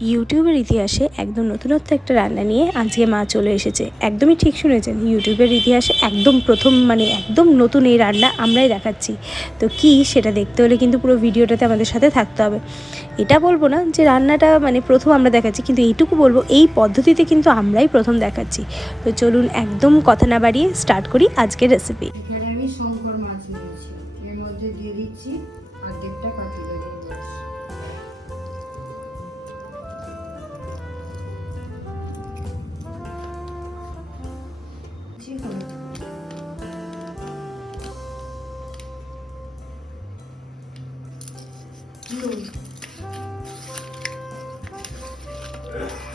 ইউটিউবের ইতিহাসে একদম নতুনত্ব একটা রান্না নিয়ে আজকে মা চলে এসেছে। একদমই ঠিক শুনেছেন, ইউটিউবের ইতিহাসে একদম প্রথম মানে একদম নতুন এই রান্না আমরাই দেখাচ্ছি। তো কি সেটা দেখতে হলে কিন্তু পুরো ভিডিওটাতে আমাদের সাথে থাকতে হবে। এটা বলব না যে রান্নাটা মানে প্রথম আমরা দেখাচ্ছি, কিন্তু এইটুকু বলব, এই পদ্ধতিতে কিন্তু আমরাই প্রথম দেখাচ্ছি। তো চলুন একদম কথা না বাড়িয়ে স্টার্ট করি আজকের রেসিপি নুন। কড়াই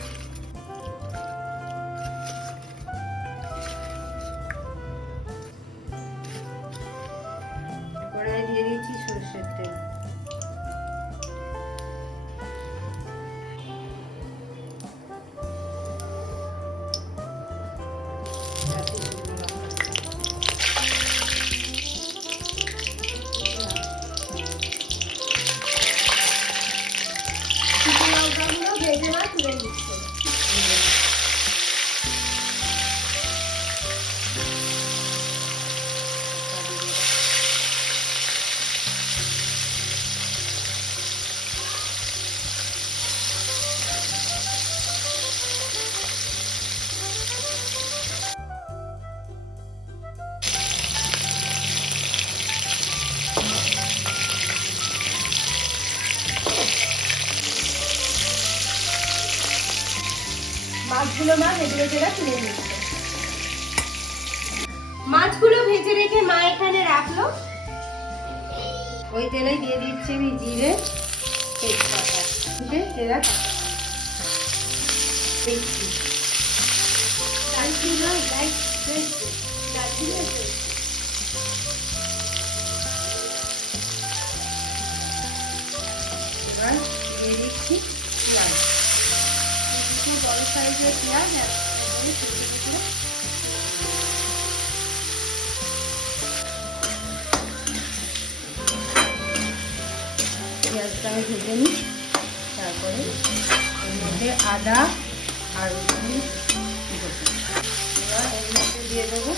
মাছগুলো মা ভেজে না তুলে মাছগুলো ভেজে রেখে মা এখানে রাখল। ওই তেলে দিয়ে দিচ্ছি আমি জিরে? এবার দিয়ে দিচ্ছি পেঁয়াজ বড় সাইজের পেঁয়াজ একদমই পেঁয়াজটা আমি ভেজে নিই। তারপরে এর মধ্যে আদা আর রসুন এবার এর মধ্যে দিয়ে দেবো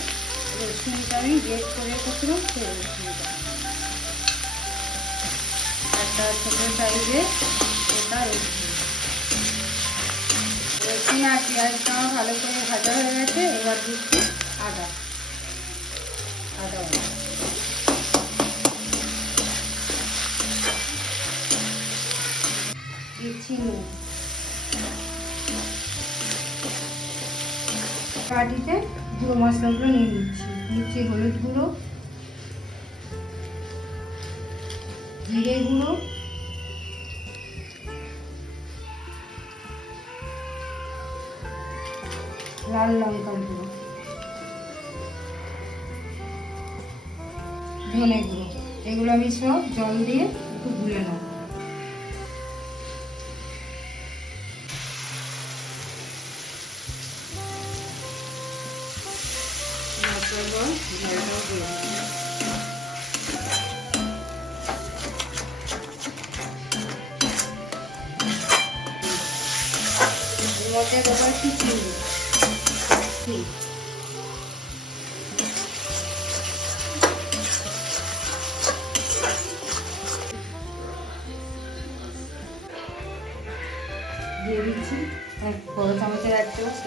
রসুনটা আমি গ্রেট করে রেখেছিলাম, সেই রসুনটা। একটা ছোটো সাইজে ওটা রসুন। রসুন পেঁয়াজটা ভালো করে ভাজা হয়ে গেছে, এবার দিচ্ছি আদা। আদা। দিচ্ছি নুন। বাটিতে গুঁড়ো মশলাগুলো নিয়ে নিচ্ছি। নিচ্ছি হলুদ গুঁড়ো, জিরে গুঁড়ো লাল লঙ্কার গুঁড়ো। ধনে গুঁড়ো। এগুলো আমি সব জল দিয়ে একটু গুলে নেব। মধ্যে দেবো একটু চিনি চিনি। দিয়ে দিচ্ছি এক বড় চামচের এক চামচ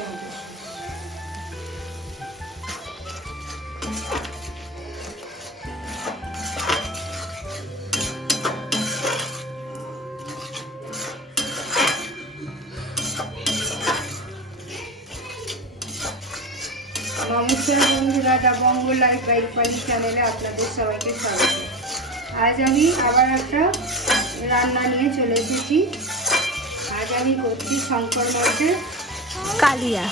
নমস্কার বন্ধুরা দা বঙ্গ লাইফ বাইক পানি চ্যানেলে আপনাদের সবাইকে স্বাগত। আজ আমি আবার একটা রান্না নিয়ে চলে এসেছি। আজ আমি করছি শঙ্কর মাছের কালিয়া।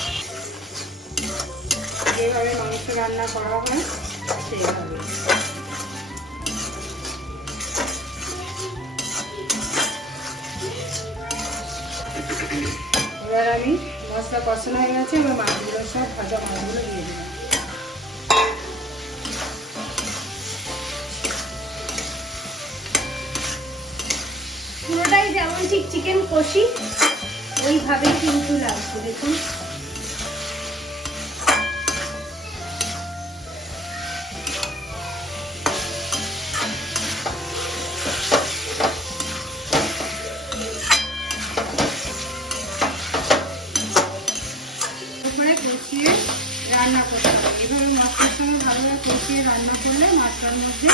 যেভাবে মাংস রান্না করা হয় সেইভাবে। এবার আমি মশলা কষানো হয়ে গেছে, এবার মাছগুলো সব ভাজা মাছগুলো দিয়ে দিলাম। পুরোটাই যেমন ঠিক চিকেন কষি, ওইভাবেই কিন্তু লাগছে, দেখুন। মশলার মধ্যে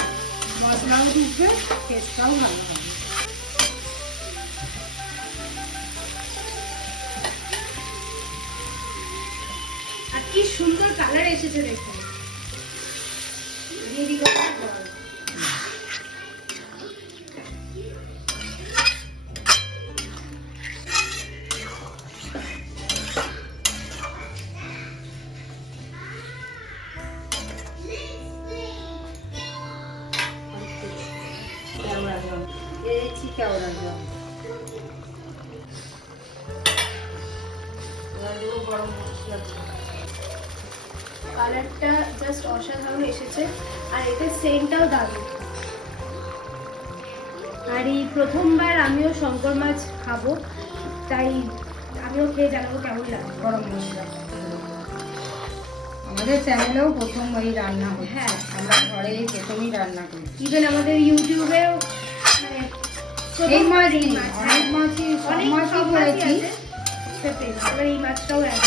মশলাও ঢুকবে টেস্টটাও ভালো হবে। আর কি সুন্দর কালার এসেছে দেখুন। দিয়ে দিল গরম মশলা কালারটা জাস্ট অসাধারণ এসেছে। আর এতে সেন্টটাও দারুণ। আর এই প্রথমবার আমিও শঙ্কর মাছ খাব তাই আমিও খেয়ে জানাব কেমন লাগে গরম মশলা। আমাদের চ্যানেলেও প্রথম ওই রান্না হয় হ্যাঁ। আমরা ঘরে প্রথমই রান্না করি। ইভেন আমাদের ইউটিউবেও এই মাছ নেই, অনেক। মাছই অনেক মাছই। এবার এই মাছটাও অ্যাড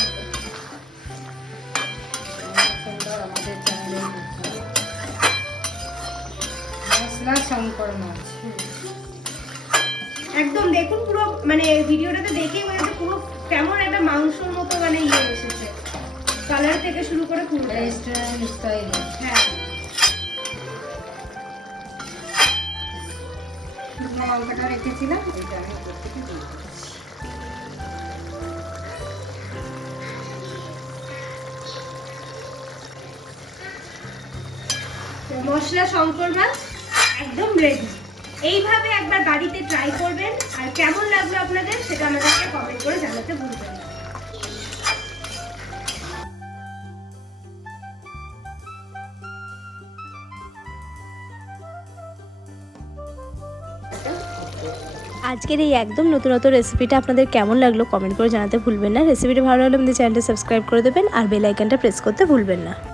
মশলা শঙ্কর মাছ। একদম দেখুন পুরো মানে ভিডিওটাতে দেখেই মনে হচ্ছে পুরো কেমন একটা মাংসর মতো মানে ইয়ে এসেছে। কালার থেকে শুরু করে পুরো রেস্টুরেন্ট স্টাইল হ্যাঁ। লঙ্কাটা রেখেছিলাম মশলা শঙ্কর মাছ একদম রেডি এইভাবে একবার বাড়িতে ট্রাই করবেন, আর কেমন লাগল আপনাদের সেটা আমাদেরকে কমেন্ট করে জানাতে ভুলবেন না। আজকের এই একদম নতুন নতুনত্ব রেসিপিটা আপনাদের কেমন লাগল কমেন্ট করে জানাতে ভুলবেন না। রেসিপিটা ভালো লাগলে আমাদের চ্যানেলটা সাবস্ক্রাইব করে দেবেন আর বেল আইকনটা প্রেস করতে ভুলবেন না।